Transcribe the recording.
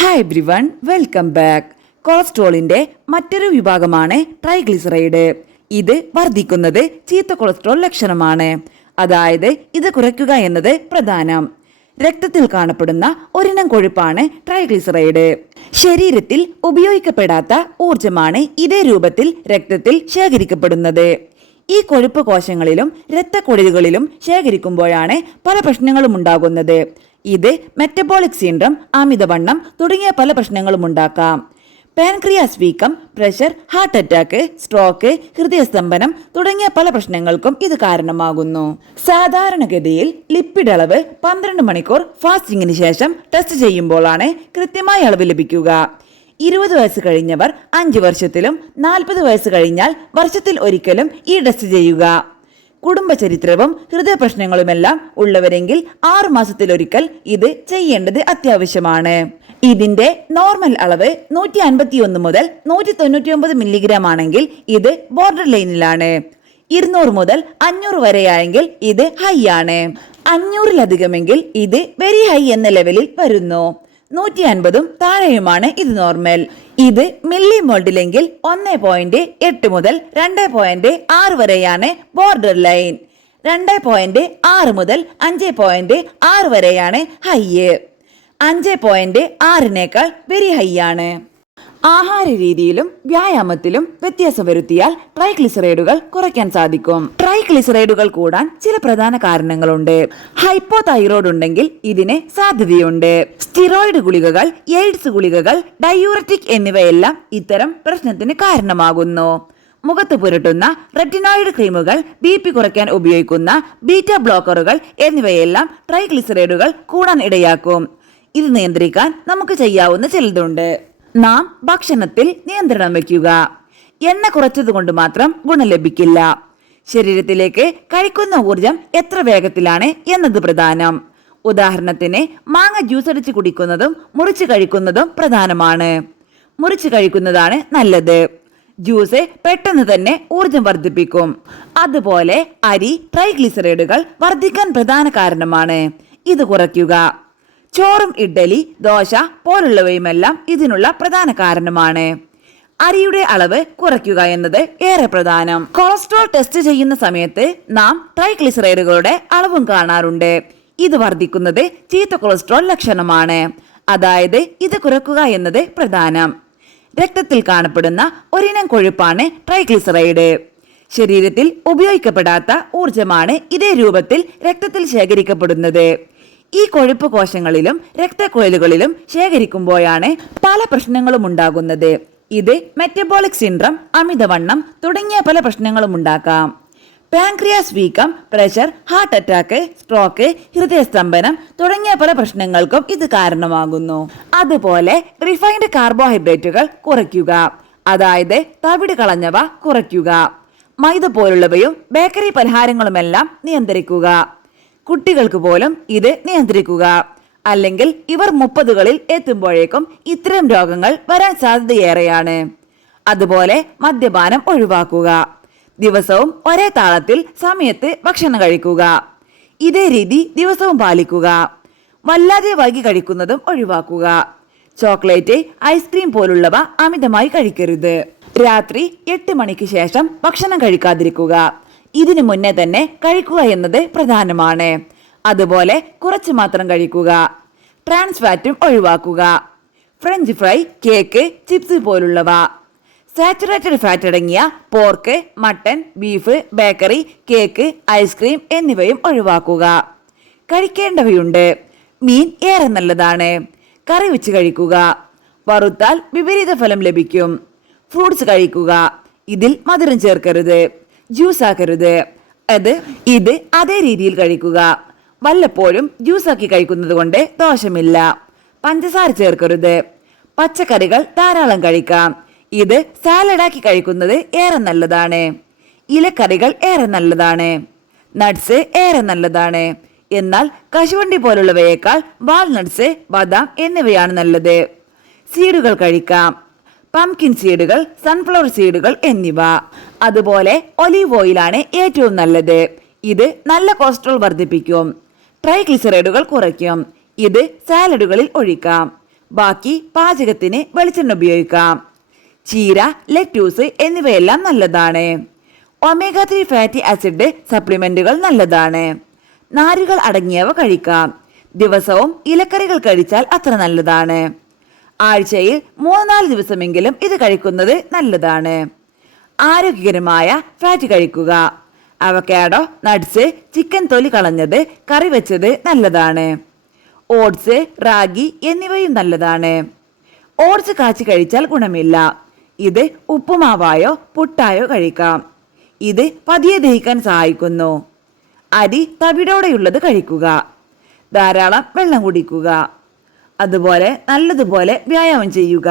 Hi everyone, welcome back. കൊളസ്ട്രോളിന്റെ മറ്റൊരു വിഭാഗമാണ് ട്രൈഗ്ലിസറൈഡ്. ഇത് വർദ്ധിക്കുന്നത് ചീത്ത കൊളസ്ട്രോൾ ലക്ഷണമാണ്. അതായത് ഇത് കുറയ്ക്കുക എന്നത് പ്രധാനം. രക്തത്തിൽ കാണപ്പെടുന്ന ഒരിനം കൊഴുപ്പാണ് ട്രൈഗ്ലിസറൈഡ്. ശരീരത്തിൽ ഉപയോഗിക്കപ്പെടാത്ത ഊർജമാണ് ഇതേ രൂപത്തിൽ രക്തത്തിൽ ശേഖരിക്കപ്പെടുന്നത്. ഈ കൊഴുപ്പ് കോശങ്ങളിലും രക്തക്കുഴലുകളിലും ശേഖരിക്കുമ്പോഴാണ് പല പ്രശ്നങ്ങളും ഉണ്ടാകുന്നത്. ഇത് മെറ്റബോളിക് സിൻഡ്രം, അമിതവണ്ണം തുടങ്ങിയ പല പ്രശ്നങ്ങളും ഉണ്ടാക്കാം. പാൻക്രിയാസ് വീക്കം, പ്രഷർ, ഹാർട്ട് അറ്റാക്ക്, സ്ട്രോക്ക്, ഹൃദയസ്തംഭനം തുടങ്ങിയ പല പ്രശ്നങ്ങൾക്കും ഇത് കാരണമാകുന്നു. സാധാരണഗതിയിൽ ലിപ്പിഡ് അളവ് 12 മണിക്കൂർ ഫാസ്റ്റിംഗിന് ശേഷം ടെസ്റ്റ് ചെയ്യുമ്പോഴാണ് കൃത്യമായ അളവ് ലഭിക്കുക. 20 വയസ്സ് കഴിഞ്ഞവർ 5 വർഷത്തിലും 40 വയസ്സ് കഴിഞ്ഞാൽ വർഷത്തിൽ ഒരിക്കലും ഈ ടെസ്റ്റ് ചെയ്യുക. കുടുംബചരിത്രവും ഹൃദയ പ്രശ്നങ്ങളുമെല്ലാം ഉള്ളവരെങ്കിൽ 6 മാസത്തിലൊരിക്കൽ ഇത് ചെയ്യേണ്ടത് അത്യാവശ്യമാണ്. ഇതിന്റെ നോർമൽ അളവ് 151 മുതൽ 199 മില്ലിഗ്രാം ആണെങ്കിൽ ഇത് ബോർഡർ ലൈനിലാണ്. 200 മുതൽ 500 വരെയായെങ്കിൽ ഇത് ഹൈ ആണ്. 500-ലധികമെങ്കിൽ ഇത് വെരി ഹൈ എന്ന ലെവലിൽ വരുന്നു. 150-ഉം താഴെയുമാണ് ഇത് നോർമൽ. ഇത് മില്ലിമോൾഡിലെങ്കിൽ 1.8 മുതൽ 2.6 വരെയാണ് ബോർഡർ ലൈൻ. 2.6 മുതൽ 5.6 വരെയാണ് ഹൈ. 5.6-നേക്കാൾ വെരി ഹൈ ആണ്. ആഹാര രീതിയിലും വ്യായാമത്തിലും വ്യത്യാസം വരുത്തിയാൽ ട്രൈഗ്ലിസറൈഡുകൾ കുറയ്ക്കാൻ സാധിക്കും. ട്രൈഗ്ലിസറൈഡുകൾ കൂടാൻ ചില പ്രധാന കാരണങ്ങളുണ്ട്. ഹൈപ്പോതൈറോയ്ഡ് ഉണ്ടെങ്കിൽ ഇതിന് സാധ്യതയുണ്ട്. സ്റ്റിറോയിഡ് ഗുളികകൾ, എയ്ഡ്സ് ഗുളികകൾ, ഡയൂററ്റിക് എന്നിവയെല്ലാം ഇത്തരം പ്രശ്നത്തിന് കാരണമാകുന്നു. മുഖത്ത് പുരട്ടുന്ന റെറ്റിനോയിഡ് ക്രീമുകൾ, BP കുറയ്ക്കാൻ ഉപയോഗിക്കുന്ന ബീറ്റ ബ്ലോക്കറുകൾ എന്നിവയെല്ലാം ട്രൈഗ്ലിസറൈഡുകൾ കൂടാൻ ഇടയാക്കും. ഇത് നിയന്ത്രിക്കാൻ നമുക്ക് ചെയ്യാവുന്ന ചിലതുണ്ട്. നാം ഭക്ഷണത്തിൽ നിയന്ത്രണം വയ്ക്കുക. എണ്ണ കുറച്ചതുകൊണ്ട് മാത്രം ഗുണം ലഭിക്കില്ല. ശരീരത്തിലേക്ക് കഴിക്കുന്ന ഊർജം എത്ര വേഗത്തിലാണ് എന്നത് പ്രധാനം. ഉദാഹരണത്തിന് മാങ്ങ ജ്യൂസ് അടിച്ച് കുടിക്കുന്നതും മുറിച്ച് കഴിക്കുന്നതും പ്രധാനമാണ്. മുറിച്ച് കഴിക്കുന്നതാണ് നല്ലത്. ജ്യൂസ് പെട്ടെന്ന് തന്നെ ഊർജം വർദ്ധിപ്പിക്കും. അതുപോലെ അരി ട്രൈഗ്ലിസറൈഡുകൾ വർദ്ധിക്കാൻ പ്രധാന കാരണമാണ്. ഇത് കുറയ്ക്കുക. ചോറും ഇഡ്ഡലി, ദോശ പോലുള്ളവയുമെല്ലാം ഇതിനുള്ള പ്രധാന കാരണമാണ്. അരിയുടെ അളവ് കുറയ്ക്കുക എന്നത് ഏറെ പ്രധാനം. കൊളസ്ട്രോൾ ടെസ്റ്റ് ചെയ്യുന്ന സമയത്ത് നാം ട്രൈഗ്ലിസറൈഡുകളുടെ അളവും കാണാറുണ്ട്. ഇത് വർദ്ധിക്കുന്നത് ചീത്ത കൊളസ്ട്രോൾ ലക്ഷണമാണ്. അതായത് ഇത് കുറയ്ക്കുക എന്നത് പ്രധാനം. രക്തത്തിൽ കാണപ്പെടുന്ന ഒരിനം കൊഴുപ്പാണ് ട്രൈഗ്ലിസറൈഡ്. ശരീരത്തിൽ ഉപയോഗിക്കപ്പെടാത്ത ഊർജമാണ് ഇതേ രൂപത്തിൽ രക്തത്തിൽ ശേഖരിക്കപ്പെടുന്നത്. ഈ കൊഴുപ്പ് കോശങ്ങളിലും രക്തക്കുഴലുകളിലും ശേഖരിക്കുമ്പോഴാണ് പല പ്രശ്നങ്ങളും ഉണ്ടാകുന്നത്. ഇത് മെറ്റബോളിക് സിൻഡ്രം, അമിതവണ്ണം തുടങ്ങിയ പല പ്രശ്നങ്ങളും ഉണ്ടാക്കാം. പാൻക്രിയാസ് വീക്കം, പ്രഷർ, ഹാർട്ട് അറ്റാക്ക്, സ്ട്രോക്ക്, ഹൃദയസ്തംഭനം തുടങ്ങിയ പല പ്രശ്നങ്ങൾക്കും ഇത് കാരണമാകുന്നു. അതുപോലെ റിഫൈൻഡ് കാർബോഹൈഡ്രേറ്റുകൾ കുറയ്ക്കുക. അതായത് തവിട് കളഞ്ഞവ കുറയ്ക്കുക. മൈദ പോലുള്ളവയും ബേക്കറി പലഹാരങ്ങളുമെല്ലാം നിയന്ത്രിക്കുക. കുട്ടികൾക്ക് പോലും ഇത് നിയന്ത്രിക്കുക. അല്ലെങ്കിൽ ഇവർ 30കളിൽ എത്തുമ്പോഴേക്കും ഇത്തരം രോഗങ്ങൾ വരാൻ സാധ്യതയേറെയാണ്. അതുപോലെ മദ്യപാനം ഒഴിവാക്കുക. ദിവസവും ഒരേ താളത്തിൽ സമയത്ത് ഭക്ഷണം കഴിക്കുക. ഇതേ രീതി ദിവസവും പാലിക്കുക. വല്ലാതെ വൈകി കഴിക്കുന്നതും ഒഴിവാക്കുക. ചോക്ലേറ്റ്, ഐസ്ക്രീം പോലുള്ളവ അമിതമായി കഴിക്കരുത്. രാത്രി 8 മണിക്ക് ശേഷം ഭക്ഷണം കഴിക്കാതിരിക്കുക. ഇതിനു മുന്നേ തന്നെ കഴിക്കുക എന്നത് പ്രധാനമാണ്. അതുപോലെ കുറച്ച് മാത്രം കഴിക്കുക. ട്രാൻസ് ഫാറ്റും ഒഴിവാക്കുക. ഫ്രഞ്ച് ഫ്രൈ, കേക്ക്, ചിപ്സ് പോലുള്ളവ. സാച്ചുറേറ്റഡ് ഫാറ്റ് അടങ്ങിയ pork, mutton, beef, bakery, cake, ice cream എന്നിവയും ഒഴിവാക്കുക. കഴിക്കേണ്ടവയുണ്ട്. മീൻ ഏറെ നല്ലതാണ്. കറി വെച്ച് കഴിക്കുക. വറുത്താൽ വിപരീത ഫലം ലഭിക്കും. ഫ്രൂട്ട്സ് കഴിക്കുക. ഇതിൽ മധുരം ചേർക്കരുത്. ജ്യൂസ് ആക്കരുത്. ഇത് അതേ രീതിയിൽ കഴിക്കുക. വല്ലപ്പോഴും ജ്യൂസാക്കി കഴിക്കുന്നത് കൊണ്ട് ദോഷമില്ല. പഞ്ചസാര ചേർക്കരുത്. പച്ചക്കറികൾ ധാരാളം കഴിക്കാം. ഇത് സാലഡാക്കി കഴിക്കുന്നത് ഏറെ നല്ലതാണ്. ഇലക്കറികൾ ഏറെ നല്ലതാണ്. നട്ട്സ് ഏറെ നല്ലതാണ്. എന്നാൽ കശുവണ്ടി പോലുള്ളവയേക്കാൾ വാൾനട്ട്സ്, ബദാം എന്നിവയാണ് നല്ലത്. സീഡുകൾ കഴിക്കാം. പംകിൻ സീഡുകൾ, സൺഫ്ലവർ സീഡുകൾ എന്നിവ. അതുപോലെ ഒലീവ് ഓയിലാണ് ഏറ്റവും നല്ലത്. ഇത് നല്ല കൊളസ്ട്രോൾ വർദ്ധിപ്പിക്കും. ട്രൈഗ്ലിസറൈഡുകൾ കുറയ്ക്കും. ഇത് സാലഡുകളിൽ ഒഴിക്കാം. ബാക്കി പാചകത്തിന് വെളിച്ചെണ്ണ ഉപയോഗിക്കാം. ചീര, ലെറ്റ്യൂസ് എന്നിവയെല്ലാം നല്ലതാണ്. ഒമേഗ 3 ഫാറ്റി ആസിഡ് സപ്ലിമെന്റുകൾ നല്ലതാണ്. നാരുകൾ അടങ്ങിയവ കഴിക്കാം. ദിവസവും ഇലക്കറികൾ കഴിച്ചാൽ അത്ര നല്ലതാണ്. ആഴ്ചയിൽ 3-4 ദിവസമെങ്കിലും ഇത് കഴിക്കുന്നത് നല്ലതാണ്. ആരോഗ്യകരമായ ഫാറ്റ് കഴിക്കുക. അവക്കാഡോ, നട്ട്സ്, ചിക്കൻ തൊലി കളഞ്ഞത്, കറി വെച്ചത് നല്ലതാണ്. ഓട്സ്, റാഗി എന്നിവയും നല്ലതാണ്. ഓട്സ് കാച്ചി കഴിച്ചാൽ ഗുണമില്ല. ഇത് ഉപ്പുമാവായോ പുട്ടായോ കഴിക്കാം. ഇത് പതിയെ ദഹിക്കാൻ സഹായിക്കുന്നു. അരി തവിടോടെയുള്ളത് കഴിക്കുക. ധാരാളം വെള്ളം കുടിക്കുക. അതുപോലെ നല്ലതുപോലെ വ്യായാമം ചെയ്യുക.